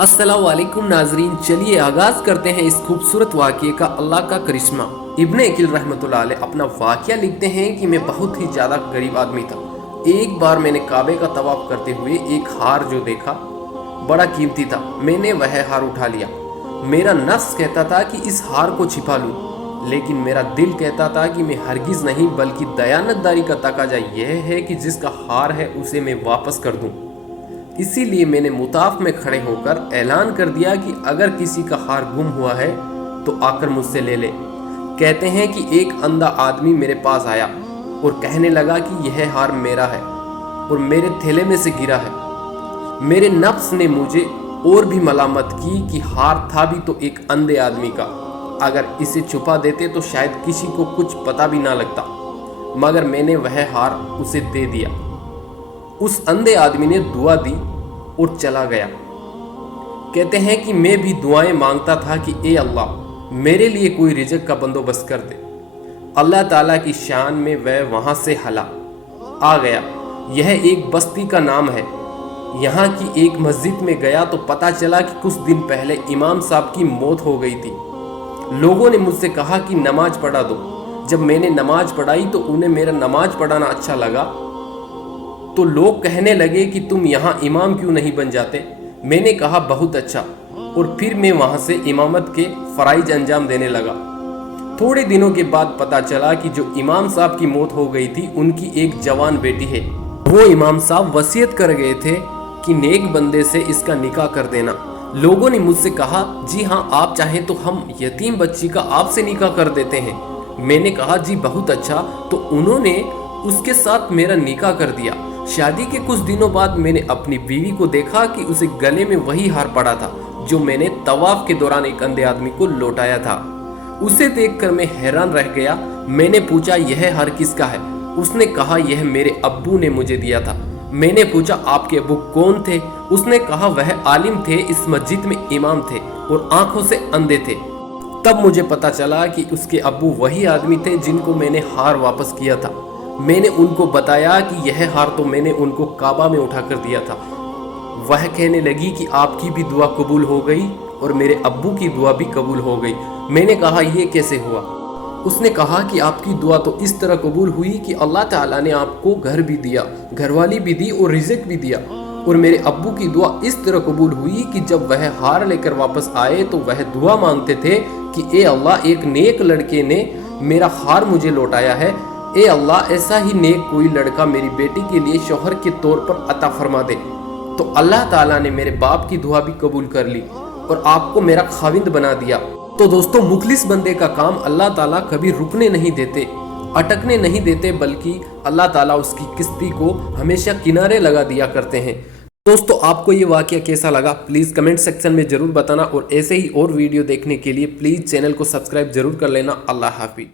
अस्सलाम वालेकुम नाजरीन, चलिए आगाज करते हैं इस खूबसूरत वाक़ये का। अल्लाह का करिश्मा। इब्ने अकील रहमतुल्लाह अलैह अपना वाक़या लिखते हैं कि मैं बहुत ही ज़्यादा गरीब आदमी था। एक बार मैंने काबे का तवाफ करते हुए एक हार जो देखा बड़ा कीमती था। मैंने वह हार उठा लिया। मेरा नफ्स कहता था कि इस हार को छिपा लूँ, लेकिन मेरा दिल कहता था कि मैं हरगिज़ नहीं, बल्कि दयानतदारी का तकाजा यह है कि जिसका हार है उसे मैं वापस कर दूँ। इसीलिए मैंने मुताफ में खड़े होकर ऐलान कर दिया कि अगर किसी का हार गुम हुआ है तो आकर मुझसे ले ले। कहते हैं कि एक अंधा आदमी मेरे पास आया और कहने लगा कि यह हार मेरा है और मेरे थैले में से गिरा है। मेरे नफ्स ने मुझे और भी मलामत की कि हार था भी तो एक अंधे आदमी का, अगर इसे छुपा देते तो शायद किसी को कुछ पता भी ना लगता। मगर मैंने वह हार उसे दे दिया। उस अंधे आदमी ने दुआ दी और चला गया। कहते हैं कि मैं भी दुआएं मांगता था कि ए अल्लाह, मेरे लिए कोई रिज़्क का बंदोबस्त कर दे। अल्लाह ताला की शान में वह वहाँ से हला आ गया। यह एक बस्ती का नाम है। यहाँ की एक मस्जिद में गया तो पता चला कि कुछ दिन पहले इमाम साहब की मौत हो गई थी। लोगों ने मुझसे कहा कि नमाज पढ़ा दो। जब मैंने नमाज पढ़ाई तो उन्हें मेरा नमाज पढ़ाना अच्छा लगा, तो लोग कहने लगे कि तुम यहाँ इमाम क्यों नहीं बन जाते। मैंने कहा बहुत अच्छा, और फिर मैं वहाँ से इमामत के फ़राइज़ अंजाम देने लगा। थोड़े दिनों के बाद पता चला कि जो इमाम साहब की मौत हो गई थी उनकी एक जवान बेटी है। वो इमाम साहब वसीयत कर गए थे कि नेक बंदे से इसका निकाह कर देना। लोगों ने मुझसे कहा जी हाँ, आप चाहें तो हम यतीम बच्ची का आपसे निकाह कर देते हैं। मैंने कहा जी बहुत अच्छा। तो उन्होंने उसके साथ मेरा निकाह कर दिया। शादी के कुछ दिनों बाद मैंने अपनी बीवी को देखा कि उसे गले में वही हार पड़ा था जो मैंने तवाफ के दौरान एक अंधे आदमी को लौटाया था। उसे देखकर मैं हैरान रह गया। मैंने पूछा यह हार किसका है? उसने कहा यह मेरे अब्बू ने मुझे दिया था। मैंने पूछा आपके अब्बू कौन थे? उसने कहा वह आलिम थे, इस मस्जिद में इमाम थे और आंखों से अंधे थे। तब मुझे पता चला कि उसके अब्बू वही आदमी थे जिनको मैंने हार वापस किया था। मैंने उनको बताया कि यह हार तो मैंने उनको काबा में उठा कर दिया था। वह कहने लगी कि आपकी भी दुआ कबूल हो गई और मेरे अब्बू की दुआ भी कबूल हो गई। मैंने कहा यह कैसे हुआ? उसने कहा कि आपकी दुआ तो इस तरह कबूल हुई कि अल्लाह ताला ने आपको घर भी दिया, घरवाली भी दी और रिज़्क भी दिया। और मेरे अब्बू की दुआ इस तरह कबूल हुई कि जब वह हार लेकर वापस आए तो वह दुआ मांगते थे कि ए अल्लाह, एक नेक लड़के ने मेरा हार मुझे लौटाया है। ए अल्लाह, ऐसा ही नेक कोई लड़का मेरी बेटी के लिए शौहर के तौर पर अता फरमा दे। तो अल्लाह ताला ने मेरे बाप की दुआ भी कबूल कर ली और आपको मेरा खाविंद बना दिया। तो दोस्तों, मुखलिस बंदे का काम अल्लाह ताला कभी रुकने नहीं देते, अटकने नहीं देते, बल्कि अल्लाह ताला उसकी किस्ती को हमेशा किनारे लगा दिया करते हैं। दोस्तों, आपको ये वाक़या कैसा लगा प्लीज़ कमेंट सेक्शन में ज़रूर बताना, और ऐसे ही और वीडियो देखने के लिए प्लीज़ चैनल को सब्सक्राइब ज़रूर कर लेना। अल्लाह हाफिज।